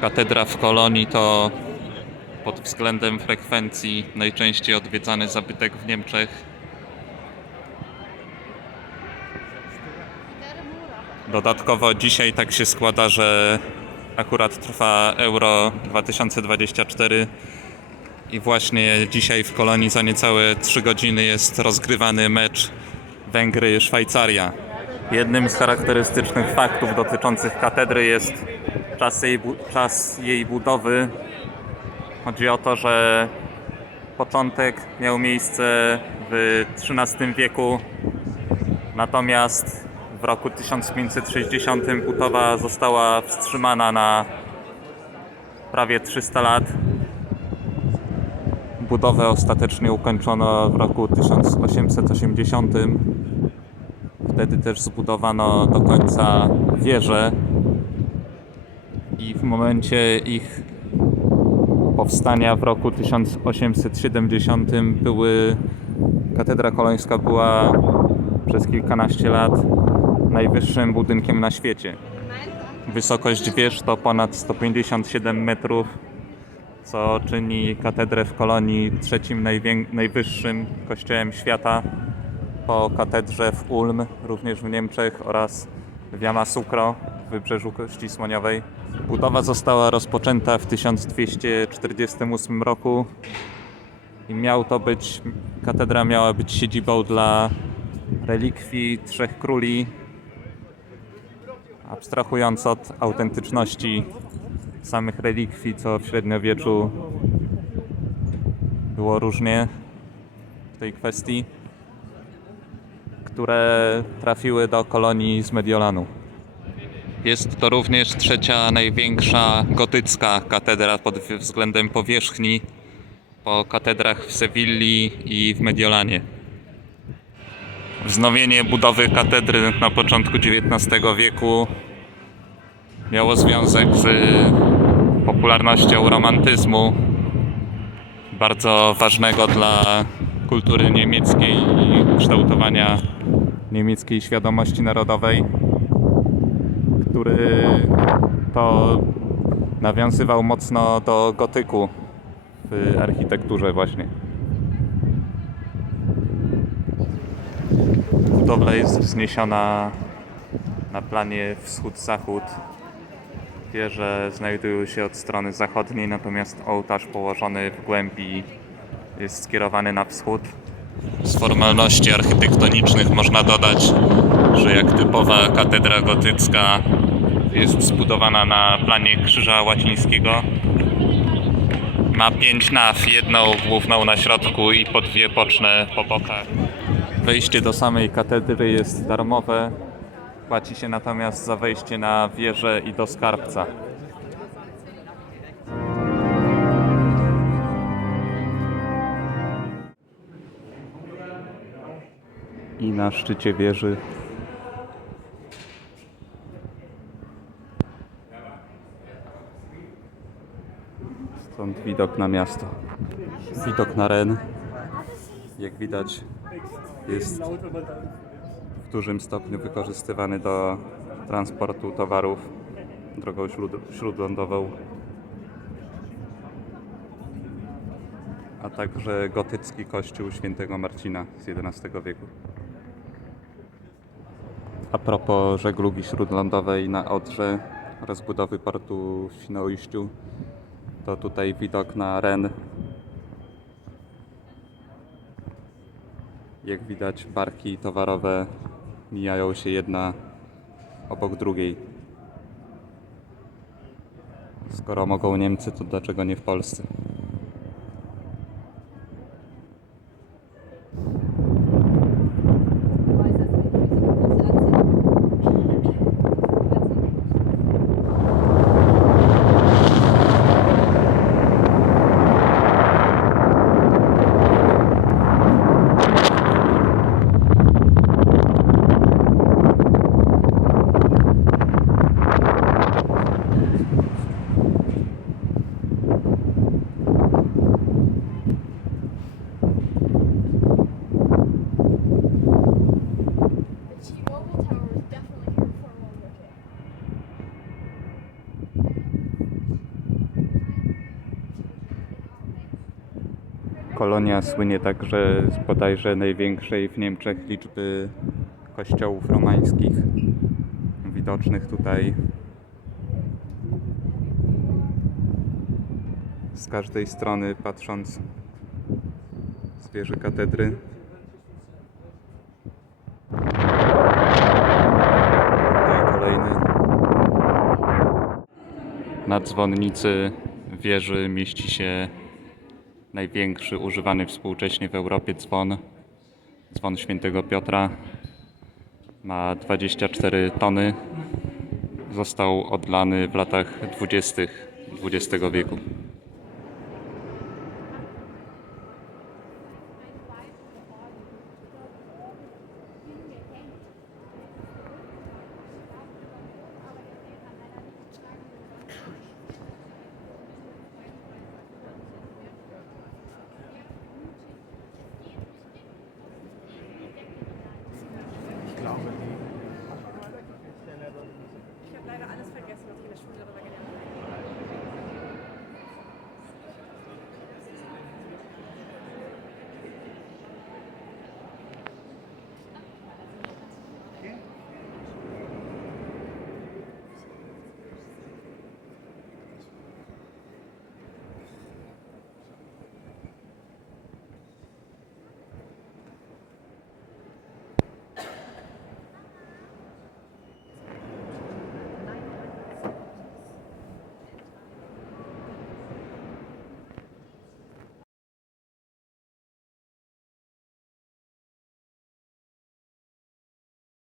Katedra w Kolonii to pod względem frekwencji najczęściej odwiedzany zabytek w Niemczech. Dodatkowo dzisiaj tak się składa, że akurat trwa Euro 2024 i właśnie dzisiaj w Kolonii za niecałe 3 godziny jest rozgrywany mecz Węgry-Szwajcaria. Jednym z charakterystycznych faktów dotyczących katedry jest czas jej, czas jej budowy. Chodzi o to, że początek miał miejsce w XIII wieku, natomiast w roku 1560 budowa została wstrzymana na prawie 300 lat. Budowę ostatecznie ukończono w roku 1880. Wtedy też zbudowano do końca wieże i w momencie ich powstania w roku 1870 były katedra kolońska była przez kilkanaście lat najwyższym budynkiem na świecie. Wysokość wież to ponad 157 metrów, co czyni katedrę w Kolonii trzecim najwyższym kościołem świata po katedrze w Ulm, również w Niemczech oraz w Yamoussoukro w wybrzeżu Kości Słoniowej. Budowa została rozpoczęta w 1248 roku i miał to być, katedra miała być siedzibą dla relikwii Trzech Króli, abstrahując od autentyczności samych relikwii, co w średniowieczu było różnie w tej kwestii które trafiły do kolonii z Mediolanu. Jest to również trzecia największa gotycka katedra pod względem powierzchni po katedrach w Sewilli i w Mediolanie. Wznowienie budowy katedry na początku XIX wieku miało związek z popularnością romantyzmu, bardzo ważnego dla kultury niemieckiej i kształtowania niemieckiej świadomości narodowej, który to nawiązywał mocno do gotyku w architekturze właśnie. Budowla jest wzniesiona na planie wschód-zachód. Wieże znajdują się od strony zachodniej, natomiast ołtarz położony w głębi jest skierowany na wschód. Z formalności architektonicznych można dodać, że jak typowa katedra gotycka jest zbudowana na planie krzyża łacińskiego. Ma pięć naw, jedną główną na środku i po dwie boczne po bokach. Wejście do samej katedry jest darmowe. Płaci się natomiast za wejście na wieżę i do skarbca. I na szczycie wieży stąd widok na miasto. Widok na Ren. Jak widać jest w dużym stopniu wykorzystywany do transportu towarów drogą śród- śródlądową. A także gotycki kościół świętego Marcina z XI wieku. A propos żeglugi śródlądowej na Odrze oraz budowy portu w Świnoujściu, to tutaj widok na Ren. Jak widać barki towarowe mijają się jedna obok drugiej. Skoro mogą Niemcy, to dlaczego nie w Polsce? Kolonia słynie także z bodajże największej w Niemczech liczby kościołów romańskich widocznych tutaj z każdej strony patrząc z wieży katedry. Tutaj kolejny. Na dzwonnicy wieży mieści się największy używany współcześnie w Europie dzwon. Dzwon świętego Piotra. Ma 24 tony. Został odlany w latach 20. XX wieku.